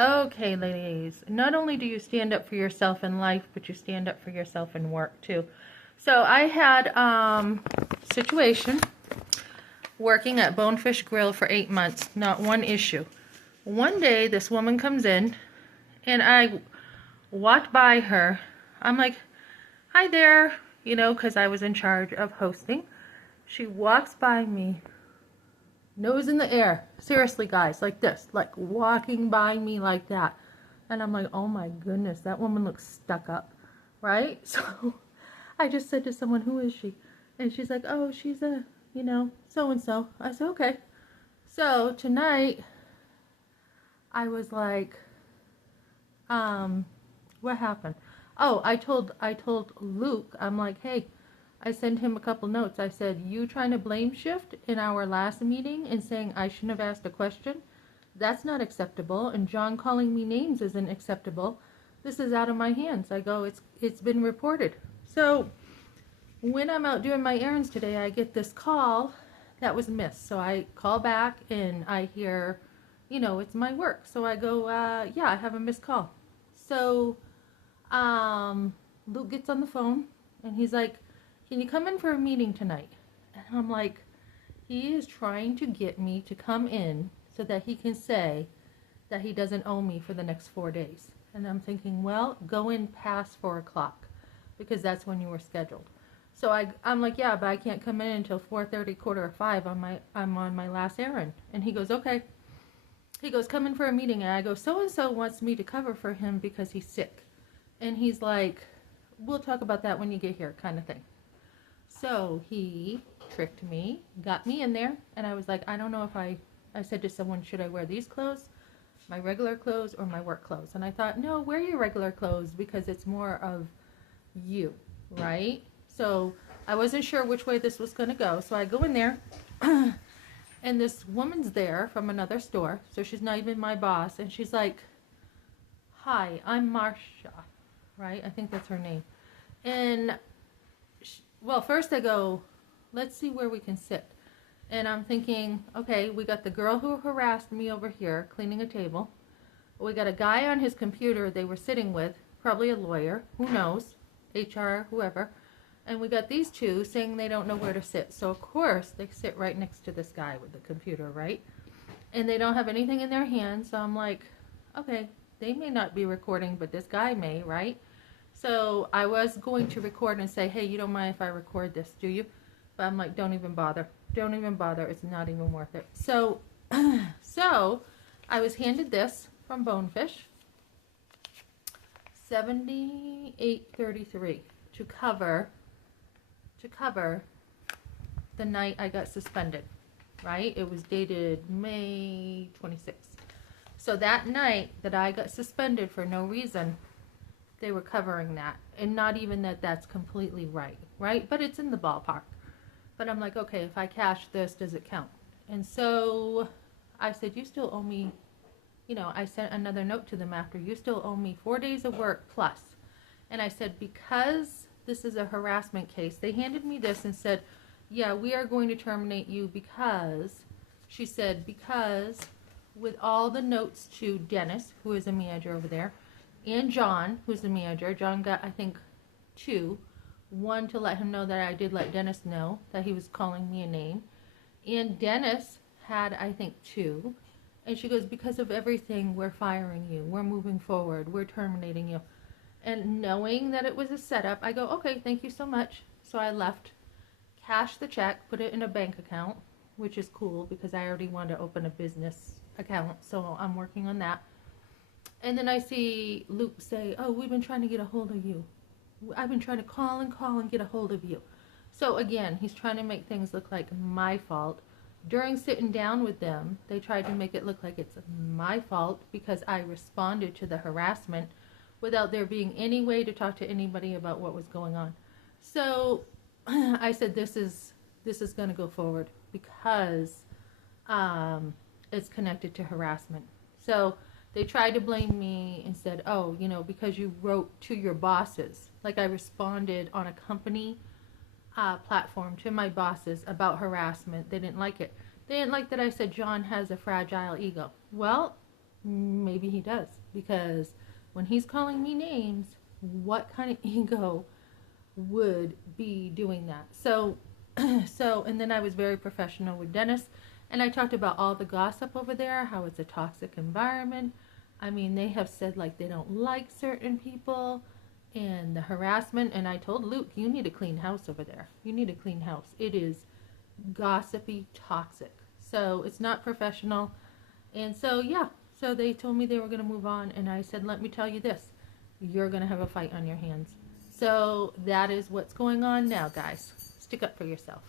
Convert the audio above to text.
Okay, ladies, not only do you stand up for yourself in life, but you stand up for yourself in work too. So I had situation working at Bonefish Grill for 8 months, not one issue. One day this woman comes in and I walked by her. I'm like, hi there, because I was in charge of hosting. She walks by me, nose in the air. Seriously, guys, like this, like walking by me like that. And I'm like, oh my goodness, that woman looks stuck up, right? So I just said to someone, who is she? And she's like, oh, she's a, so-and-so. I said, okay. So tonight, I was like, what happened? Oh, I told Luke, I'm like, hey, I sent him a couple notes. I said, you trying to blame shift in our last meeting and saying I shouldn't have asked a question? That's not acceptable. And John calling me names isn't acceptable. This is out of my hands. I go, it's been reported. So when I'm out doing my errands today, I get this call that was missed. So I call back and I hear, it's my work. So I go, yeah, I have a missed call. So Luke gets on the phone and he's like, can you come in for a meeting tonight? And I'm like, he is trying to get me to come in so that he can say that he doesn't owe me for the next 4 days. And I'm thinking, well, go in past 4 o'clock because that's when you were scheduled. So I'm like, yeah, but I can't come in until 4:30, 4:45. I'm on my last errand. And he goes, okay. He goes, come in for a meeting. And I go, so-and-so wants me to cover for him because he's sick. And he's like, we'll talk about that when you get here, kind of thing. So he tricked me, got me in there, and I was like, I don't know if I said to someone, should I wear these clothes, my regular clothes, or my work clothes? And I thought, no, wear your regular clothes because it's more of you, right? So I wasn't sure which way this was going to go. So I go in there, and this woman's there from another store, so she's not even my boss, and she's like, hi, I'm Marsha, right? I think that's her name. And well, first I go, let's see where we can sit. And I'm thinking, okay, we got the girl who harassed me over here cleaning a table. We got a guy on his computer they were sitting with, probably a lawyer, who knows, HR, whoever. And we got these two saying they don't know where to sit. So, of course, they sit right next to this guy with the computer, right? And they don't have anything in their hands. So I'm like, okay, they may not be recording, but this guy may, right? So I was going to record and say, hey, you don't mind if I record this, do you? But I'm like, don't even bother. Don't even bother. It's not even worth it. So, so I was handed this from Bonefish, $78.33 to cover the night I got suspended, right? It was dated May 26th. So that night that I got suspended for no reason, they were covering that. And not even that that's completely right? But it's in the ballpark. But I'm like, okay, if I cash this, does it count? And so I said, you still owe me, I sent another note to them after, you still owe me 4 days of work plus. And I said, because this is a harassment case, they handed me this and said, yeah, we are going to terminate you because, she said, because with all the notes to Dennis, who is a manager over there, and John, who's the manager, John got, I think, 2. One to let him know that I did let Dennis know that he was calling me a name. And Dennis had, I think, 2. And she goes, because of everything, we're firing you. We're moving forward. We're terminating you. And knowing that it was a setup, I go, okay, thank you so much. So I left, cashed the check, put it in a bank account, which is cool because I already wanted to open a business account. So I'm working on that. And then I see Luke say, oh, we've been trying to get a hold of you. I've been trying to call and get a hold of you. So again, he's trying to make things look like my fault. During sitting down with them, they tried to make it look like it's my fault because I responded to the harassment without there being any way to talk to anybody about what was going on. So I said, this is going to go forward because it's connected to harassment. So they tried to blame me and said, oh, because you wrote to your bosses. Like I responded on a company platform to my bosses about harassment. They didn't like it. They didn't like that I said John has a fragile ego. Well, Maybe he does, because when he's calling me names, what kind of ego would be doing that? So, and then I was very professional with Dennis, and I talked about all the gossip over there, how it's a toxic environment. I mean, they have said like they don't like certain people and the harassment. And I told Luke, you need a clean house over there. You need a clean house. It is gossipy, toxic. So it's not professional. And so, yeah, so they told me they were going to move on. And I said, let me tell you this, you're going to have a fight on your hands. So that is what's going on now, guys. Stick up for yourself.